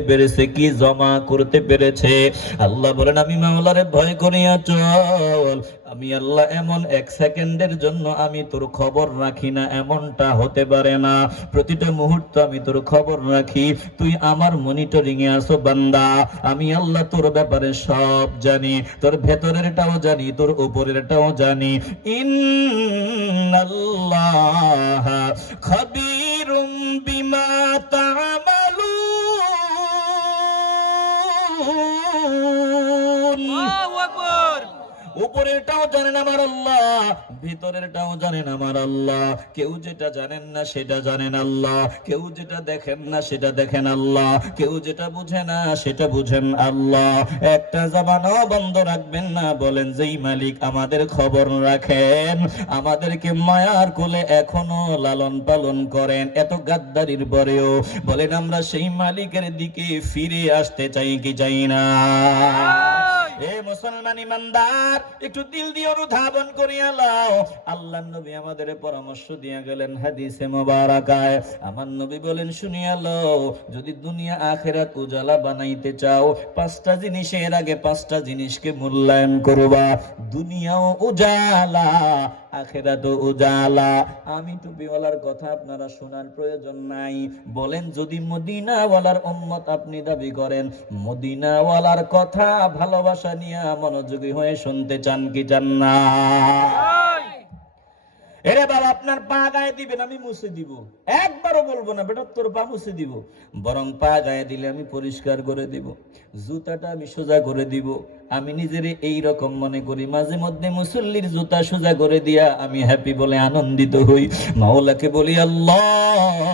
পেরেছে, কি জমা করতে পেরেছে? আল্লাহ বলেন, আমি মাওলারে ভয় করিয়া চল। আমি আল্লাহ এমন এক সেকেন্ডের জন্য আমি তোর খবর রাখি না, এমনটা হতে পারে না। প্রতিটা মুহূর্ত আমি তোর খবর রাখি। তুই আমার মনিটরিং এ আসো বান্দা। আমি আল্লাহ তোর ব্যাপারে সব জানি। তোর ভেতরেরটাও জানি, তোর উপরেরটাও জানি। ইন্নাল্লাহ খাবীরুম উপরেরটাও জানেন আমার আল্লাহ, ভিতরেরটাও জানেন আমার আল্লাহ। কেউ যেটা জানেন না সেটা জানেন আল্লাহ। কেউ যেটা দেখেন না সেটা দেখেন আল্লাহ। কেউ যেটা বুঝে না সেটা বুঝেন আল্লাহ। একটা জামানও বন্ধ রাখবেন না, বলেন যেই মালিক আমাদের খবর রাখেন। আমাদেরকে মায়ার কোলে এখনও লালন পালন করেন। এত গাদ্দারির পরেও বলেন আমরা সেই মালিকের দিকে ফিরে আসতে চাই কি চাই না। এ মুসলমান ইমানদার, একটু দিল দিয়ে অনুধাবন করিয়া লাও। আল্লাহ নবী আমাদের পরামর্শ দিয়া গেলেন হাদিসে মোবারকায়। আমার নবী বলেন, শুনিয়া লও, যদি দুনিয়া আখেরাত উজালা বানাইতে চাও, পাঁচটা জিনিসের আগে পাঁচটা জিনিসকে মূল্যায়ন করবা। দুনিয়াও উজালা আখেরাত উজালা। আমি টুপিওয়ালার কথা আপনারা শোনার প্রয়োজন নাই। বলেন, যদি মদিনাওয়ালার উম্মত আপনি দাবি করেন, মদিনাওয়ালার কথা ভালোবাসা নিয়ে মনোযোগী হয়ে শুনতে চান কি চান না? এরে বাবা, আপনার পা গায়ে দিবেন, আমি মুছে দিব। একবারও বলব না, বেটা, তোর পা মুছে দিব। বরং পা গায়ে দিলে আমি পরিষ্কার করে দিব। জুতাটা আমি সোজা করে দিব। আমি নিজেরে এই রকম মনে করি, মাঝে মধ্যে মুসল্লির জুতা সোজা করে দিয়া আমি হ্যাপি বলে আনন্দিত হই। মাওলাকে বলি, আল্লাহ!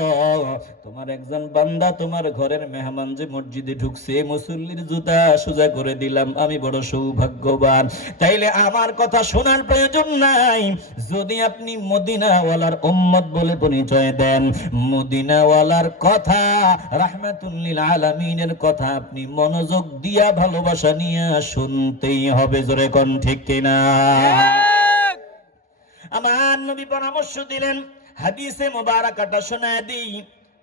তোমার একজন বান্দা তোমার ঘরের মেহমান যে মসজিদে ঢুকছে মুসল্লির জুতা সোজা করে দিলাম আমি বড় সৌভাগ্যবান। তাইলে আমার কথা শোনার প্রয়োজন নাই। যদি আপনি মদিনাওয়ালার উম্মত বলে পরিচয় দেন মদিনাওয়ালার কথা রাহমাতুল্লিল আলামিনের কথা আপনি মনোযোগ দিয়া ভালোবাসা নিয়ে শুনতেই হবে জোরে কোন ঠিক কিনা? আমার নবী পরামর্শ দিলেন হাদিসে মোবারকাটা শোনায় দিই।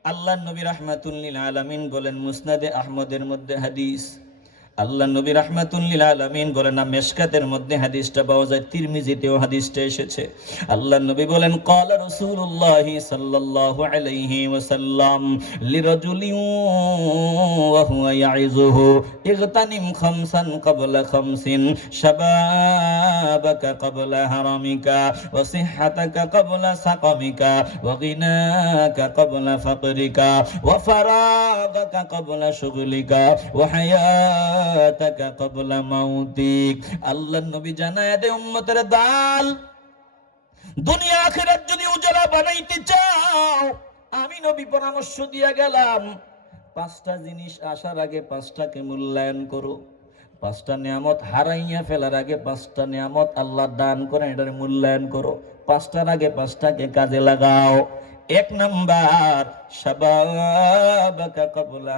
আল্লাহ নবী রাহমাতুল্লিল আলামিন বলেন, মুসনাদে আহমদের মধ্যে হাদিস। আল্লাহ নবী রাহমাতুল্লিল আলামিন বলেন, না, মেশকাতের মধ্যে হাদিসটা পাওয়া যায়, তিরমিজিতেও হাদিসটা এসেছে। আল্লাহ নবী বলেন কল রাসূলুল্লাহ সাল্লাল্লাহু আলাইহি হুয়া ইয়াইযুহু, ইগতানিম খামসান ক্বাবলা খামসিন শাবাবাকা সিহহাতাকা ক্বাবলা সাকামিকা ওয়া গিনাকা ক্বাবলা ফাকরিকা ওয়া ফারাগাকা ক্বাবলা শুগলিকা ওয়া হায়াতাকা ক্বাবলা মাউতিক আল্লাহর নবী জানায় দে উম্মতের দাল। দুনিয়া আখিরাত যদি উজালা বানাইতে চাও, আমি নবী পরামর্শ দিয়া গেলাম, পাঁচটা জিনিস আসার আগে পাঁচটাকে মূল্যায়ন করো। পাঁচটা নিয়ামত হারাইয়া ফেলার আগে পাঁচটা নিয়ামত আল্লাহ দান করে, এটার মূল্যায়ন করো। পাঁচটার আগে পাঁচটাকে কাজে লাগাও। এক নাম্বার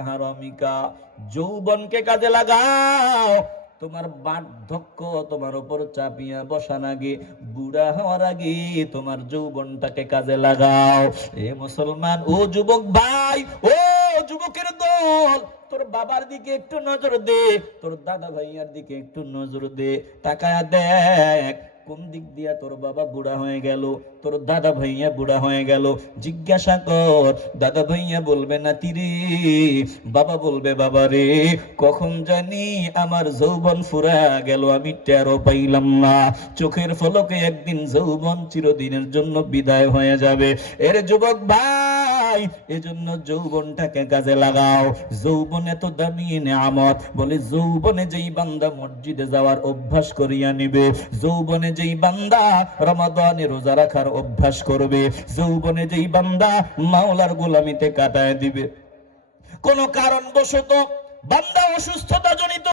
হারামিকা। যৌবনকে কাজে লাগাও। তোমার বার্ধক্য তোমার উপর চাপিয়া বসার আগে, বুড়া হওয়ার আগে তোমার যৌবনটাকে কাজে লাগাও। এ মুসলমান, ও যুবক ভাই, ও যুবকের দল। তোর বাবার দিকে একটু নজর দে, তোর দাদা ভাইয়ার দিকে একটু নজর দে। তাকায়া দেখ, কোন দিক দিয়া তোর বাবা বুড়া হয়ে গেল, তোর দাদা ভাইয়া বুড়া হয়ে গেল। জিজ্ঞাসা কর, দাদা ভাইয়া বলবে না, তিরে, বাবা বলবে, বাবা রে, কখন জানি আমার যৌবন ফুরা গেল, আমি টেরো পাইলাম না। চোখের ফলকে একদিন যৌবন চিরদিনের জন্য বিদায় হয়ে যাবে। এর যুবক ভাই এজন্য যৌবনটাকে কাজে লাগাও। যৌবন এত দামি নেয়ামত, বলে যৌবনে যেই বান্দা মসজিদে যাওয়ার অভ্যাস করিয়া নিবে, যৌবনে যেই বান্দা রমাদানে রোজা রাখার অভ্যাস করবে, যৌবনে যেই বান্দা মাওলার গোলামিতে কাটায় দিবে। কোন কারণবশত বান্দা অসুস্থতা জনিত